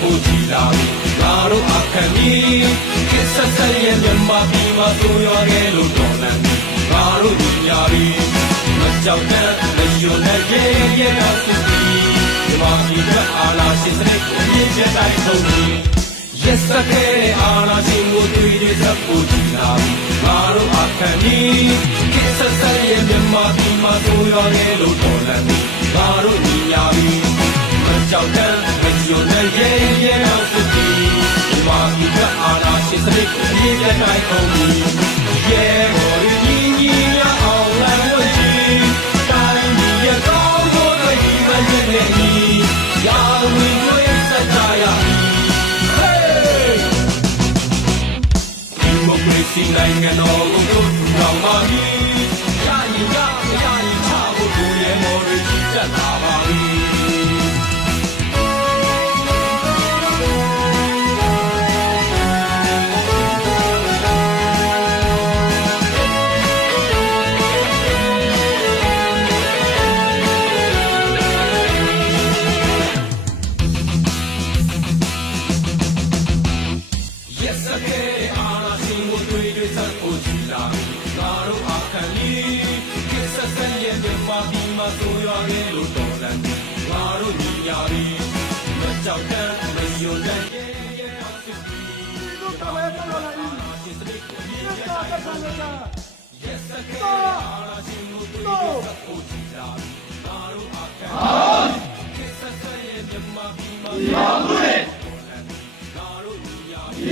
ဖို့ကြည်လာငါတို့အခမ်းကြီးကိစ္စဆက်ရဲ့မြန်မာပြည်မှာဆိုရွာခဲ့လို့တော်လန်ငါတို့ညီညာပြီးမကြောက်တဲ့မယုံတဲ့ရဲ့တော့သူဒီမှာပြည်ကအားလာစစ်စနစ်ကိုမြင်ချက်တိုင်းဆုံးပြီး Yes, I can. All I see what we do is a put down. Maro akani, kiss us again. The mati maso yo yellow dolani. Maro niyabi, manchautan, manchautan ye out to be. Mati ka ala sisrik, ye jai komi. Ye mori niya alla woji. Kai niya komo na iban ni. Ya we no yesaya. Sing like an old Ramani, Yai, Tabu, Mori, Jatavari. Yes, okay. Garo akali, kisa sanye jemati masoya gelo tolan. Garo niyari, macautan mayodan ye asli. Yes, ala simu tu sakutila. Garo akali, kisa sanye jemati masoya gelo tolan. Garo niyari.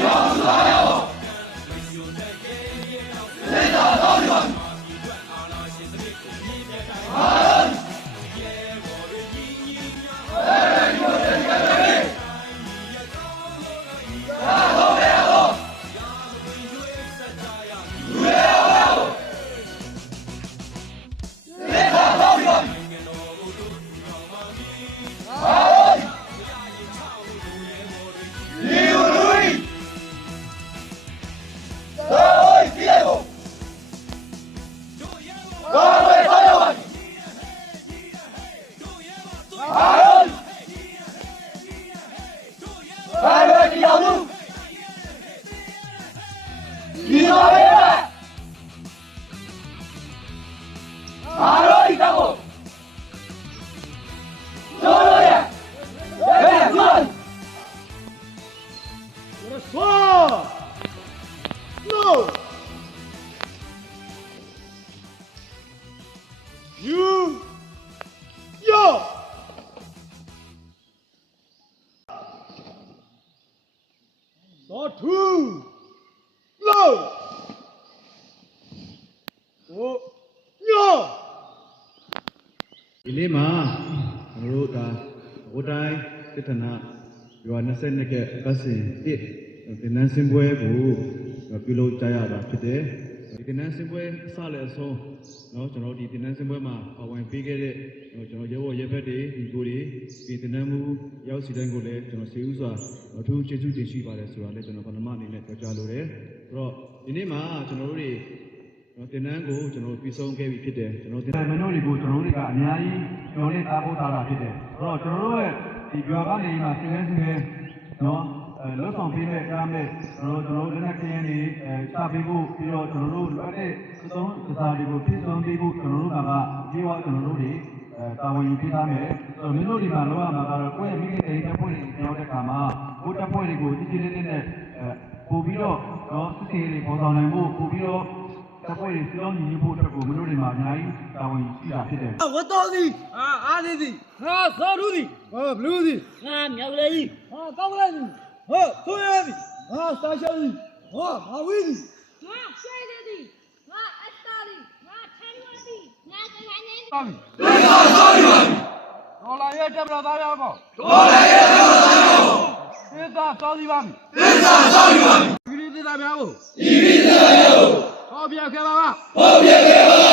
No! You! Yo! Not two! No! Oh! Yo! ဒီနေ့မှာကျွန်တော်တို့ကဝတိုင်းတထနာရွာ22ကပတ်စဉ်1တင်နန်းစင်ပွဲကိုပြုလုပ်ကြရတာဖြစ်တယ်ဒီတင်နန်းစင်ပွဲစလည်းအဆုံးเนาะကျွန်တော်ဒီတင်နန်းစင်ပွဲမှာပါဝင်ပေးခဲ့တဲ့ကျွန်တော်ရဲဘော်ရဲဘက်တွေဒီကိုတွေဒီတင်နန်းမှုရောက်စီတိုင်းကိုလည်းကျွန်တော်စေဦးစွာအထူးကျေးဇူးတင်ရှိပါတယ်ဆိုတာလည်းကျွန်တော်ပထမအနေနဲ့ပြောကြားလိုတယ်ဆိုတော့ဒီနေ့မှာကျွန်တော်တို့တွေတင်နန်းကိုကျွန်တော်ပြီးဆုံးခဲ့ပြီဖြစ်တယ်ကျွန်တော်တင်နန်းမနို့တွေကိုကျွန်တော်တို့ကအများကြီးကျွန်တော်လေးတာဖို့ထားတာဖြစ်တယ်ဆိုတော့ကျွန်တော်တို့ရဲ့ဒီကြွားကနေမှာစင်စင်နော်လွတ်ဆောင်ပေးမဲ့ကားမဲ့ကျွန်တော်လက်နက်ခင်းတွေစပေးဖို့ပြီးတော့ကျွန်တော်တို့လွတ်တဲ့သုံးစစာတွေကိုပြည့်စုံပေးဖို့ကျွန်တော်တို့ကဒီဝါကျွန်တော်တို့တွေတာဝန်ယူပေးထားမယ်ဆိုတော့မင်းတို့ဒီမှာလောရမှာကတော့ကိုယ့်ရဲ့မိခင်အိမ်တပ်ဖွဲ့တွေပြောတဲ့အခါမှာကိုယ့်တပ်ဖွဲ့တွေကိုကြီးကြီးလေးလေးနဲ့ပို့ပြီးတော့စစ်ဆေးတွေပေါ်ဆောင်နိုင်ဖို့ပို့ပြီးတော့တပ်ဖွဲ့တွေစီလုံးညီဖို့အတွက်ကိုမင်းတို့တွေမှာအများကြီးတာဝန်ယူရှိတာဖြစ်တယ်ဝတ်တော်စီအားလေးစီဟာစောထူးစီဘလူးစီဟာမြောက်လေးကြီးဟာကောင်းကလေးစီဆိုရစီဟာစာရှောင်းစီမာဝီစီငါရှဲသေးသည်ငါအစတာသည်ငါထိုင်ဝတ်သည်ငါကြိုင်နေသည်တော်ပြီတော်လာရဲ့တပ်မတော်သားများပေါ့တော်လာရဲ့တပ်မတော်သားများကိုသစ္စာစောစီပါပြီသစ္စာစောစီပါပြီဒီသစ္စာများကိုဒီသစ္စာများကိုဟောပြခဲ့ပါပါဟောပြခဲ့ပါပါ